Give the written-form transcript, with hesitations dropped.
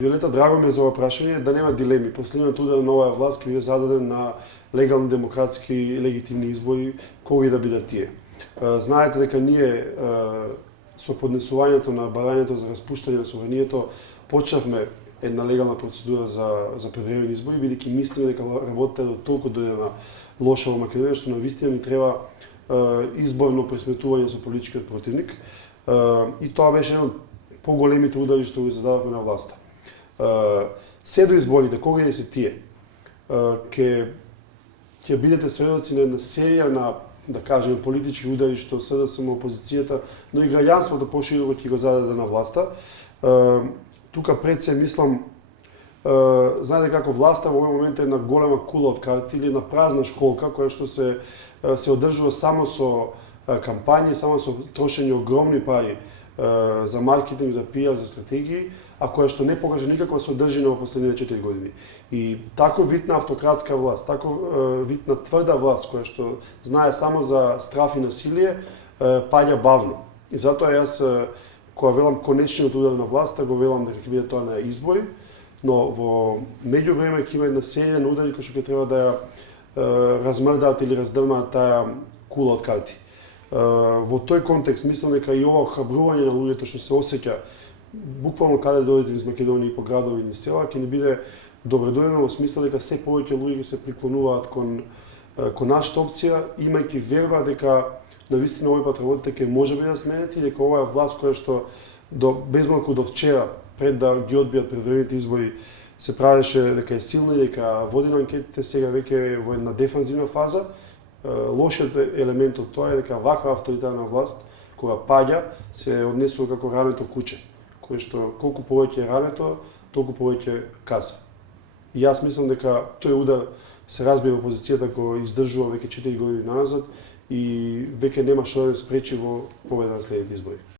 Виолета, драго ми е за ова прашање, да нема дилеми. Последниот удар на оваа власт ќе биде зададен на легални, демократски и легитимни избори, кои да бидат тие. Знаете дека ние со поднесувањето на барањето за распуштање на собранието почнавме една легална процедура за превремени избори, бидејќи мислиме дека работата до толку дојде лоша во Македонија, што навистина ни треба изборно пресметување со политичкиот противник. И тоа беше еден од поголемите удари што ги задававме на власта. Се до изборите, кога да се тие, ќе бидете сведоци на една серија на, да кажем, политички удари што СДСМ опозицијата, но и граѓанството пошироко ќе го зададе на власта. Тука пред се мислам, знаете како власта во овој момент е една голема кула од карти или една празна школка која што се одржува само со кампањи, само со трошење огромни пари за маркетинг, за пиар, за стратегии, а која што не покажа никаква содржина во последните 4 години. И таков вид на автократска власт, таков вид на тврда власт, која што знае само за страф и насилие, паѓа бавно. И затоа јас, кога велам конечниот удар на власта, го велам дека ќе биде тоа на избори, но во меѓувреме ќе има една серија на удари кои што ќе треба да ја размрдаат или раздрмаат таа кула од карти. Во тој контекст мислам дека и ова храбрување на луѓето што се осеќа буквално каде дојдете низ Македонија и по градови и низ села, ќе ни биде добредојдено во смисла дека се повеќе луѓе се приклонуваат кон нашата опција, имајќи верба дека навистина овој пат работите ќе може да сменети и дека оваа власт која што безмалку до вчера, пред да ги одбијат превремените избори, се правеше дека е силна и дека води на анкетите, сега веќе е во една дефанзивна фаза. Лошиот елемент од тоа е дека ваква авторитарна власт, кога паѓа, се однесува како рането куче, кое што колку повеќе е рането, толку повеќе каса. И јас мислам дека тој удар се разбива опозицијата кој издржува веќе 4 години назад и веќе нема што да спречи во победа на следните избори.